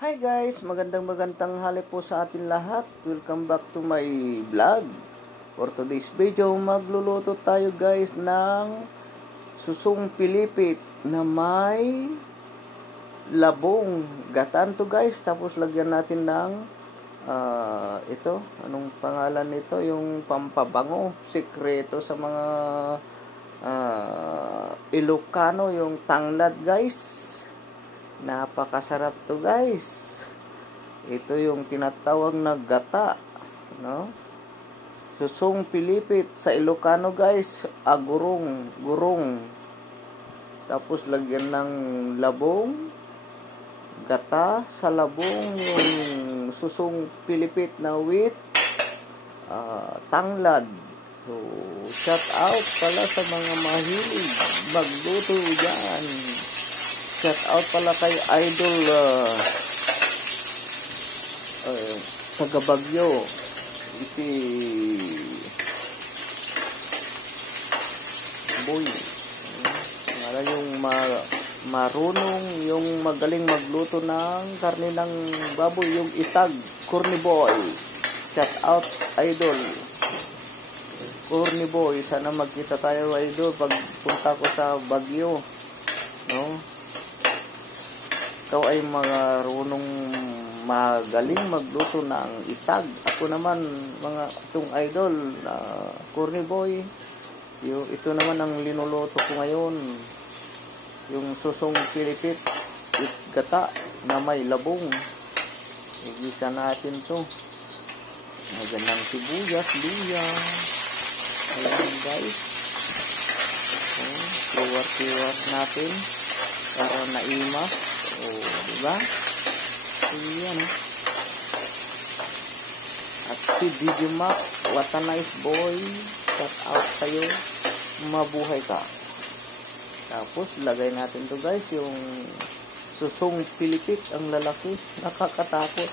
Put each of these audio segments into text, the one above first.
Hi guys, magandang hali po sa atin lahat. Welcome back to my vlog. For today's video, magluluto tayo guys ng susong pilipit na may labong. Gataan to guys, tapos lagyan natin ng ito, anong pangalan nito? Yung pampabango, sekreto sa mga Ilocano, yung tanglad guys. Napakasarap to guys. Ito yung tinatawag na gata, no? Susong pilipit sa Ilocano guys, gurong. Tapos lagyan ng labong, gata sa labong, yung susong pilipit na with tanglad. So, shout out pala sa mga mahilig magluto dyan. Shout out pala kay Idol taga Bagyo. Si Boy. Ngala yung marunong, yung magaling magluto ng karne ng baboy, yung itag, Corny Boy. Shout out Idol. Corny Boy, sana magkita tayo Idol pag punta ko sa Bagyo. No? Ikaw ay marunong magaling magluto ng itag. Ako naman, itong idol na Corny Boy, ito naman ang linuluto ko ngayon. Yung susong pilipit with gata na may labong. Igisa natin to. Nagyan ng sibuyas, luya. Ayan guys. Kiwar natin para naima. Diba? Ayan, At si DJ Mac, what a nice boy. Shout out sa'yo. Mabuhay ka. Tapos, lagay natin to guys, yung susong pilipit, ang lalaki. Nakakatakot.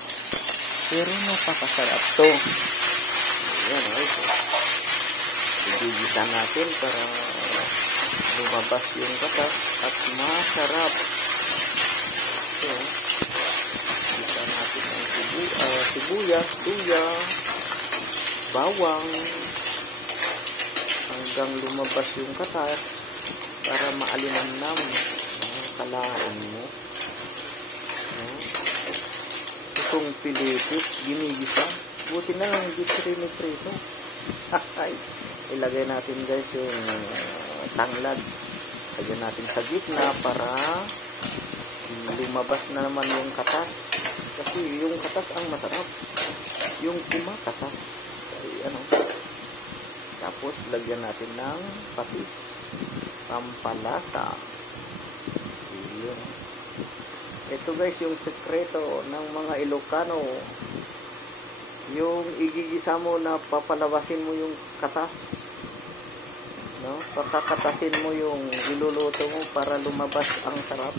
Pero napakasarap to. Ayan, Igigisa natin para lumabas yung katas at masarap. So, gisa natin ang sibuyas, luya, bawang, hanggang lumabas yung katas para maalinamnam. Kalain mo. Itong pilipit, ginigisa. Buti na lang, hindi prito. Ilagay natin guys yung tanglad. Lagyan natin sa gitna para lumabas na naman yung katas. Kasi yung katas ang masarap. Yung kumakatas. Ay, Tapos, lagyan natin ng patis. Pampalasa. Yun. Ito guys, yung sekreto ng mga Ilocano. Yung igigisa mo na papalabasin mo yung katas. No? Pakakatasin mo yung iluluto mo para lumabas ang sarap.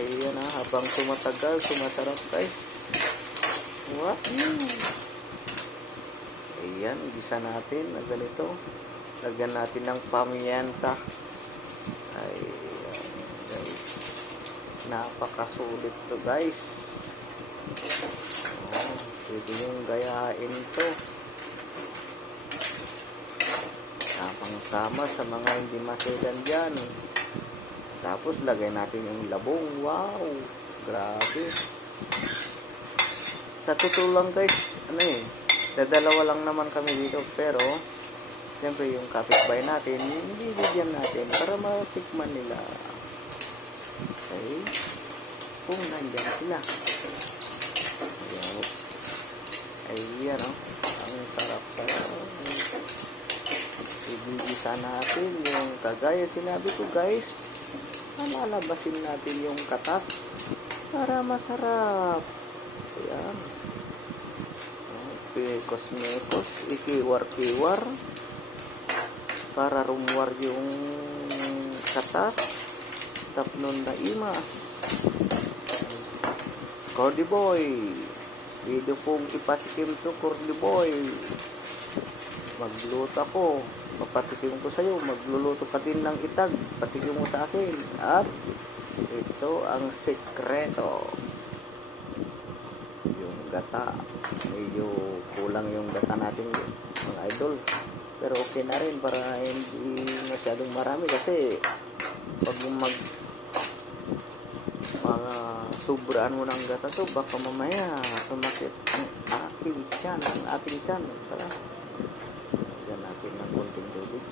Ayan habang tumatagal, sumasarap guys. What? Ayan, gisa natin na ganito. Lagyan natin ng pamienta. Ayan, guys. Napakasulit to guys. Pwede yung gayain to. Samang-sama sa mga hindi masilan dyan. Tapos lagay natin yung labong. Wow! Grabe. Sa totoo lang guys, dadalawa lang naman kami dito. Pero, siyempre yung kapitbahay natin, bibigyan natin para matikman nila. Okay? Kung nandyan sila. Ayan, ang sarap. Ibigisa natin yung kagaya sinabi ko guys, lalabasin natin yung katas para masarap. Ayan. Mekos, ikiwar-kiwar para rumwar yung katas. Tapnon na imas. Corny Boy. Video pong ipatikim to, Corny Boy. Magluto ako. Mapatikim ko sa'yo. Magluluto ka din ng itag. Patikim mo sa akin. At ito ang sekreto. gata. Medyo kulang yung gata natin mga idol. Pero okay na rin para hindi masyadong marami kasi pag mga sobraan mo ng gata to, baka mamaya sumakit ang ating tiyan. Tara, lagyan natin ng konting tubig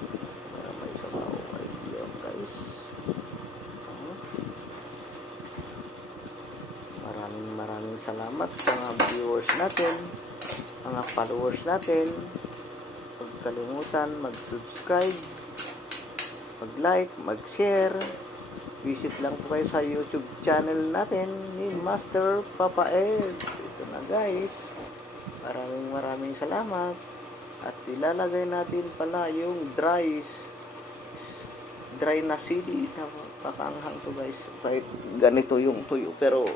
para may sabaw. Ayun guys. Maraming salamat sa mga viewers natin, mga followers natin. Huwag kalimutan mag-subscribe, mag-like, mag-share. Visit lang po kayo sa YouTube channel natin ni Master Papa Eds. Ito na guys. Maraming salamat. At ilalagay natin pala yung dry na sili. Pakaanghang to guys. Kahit ganito yung tuyo pero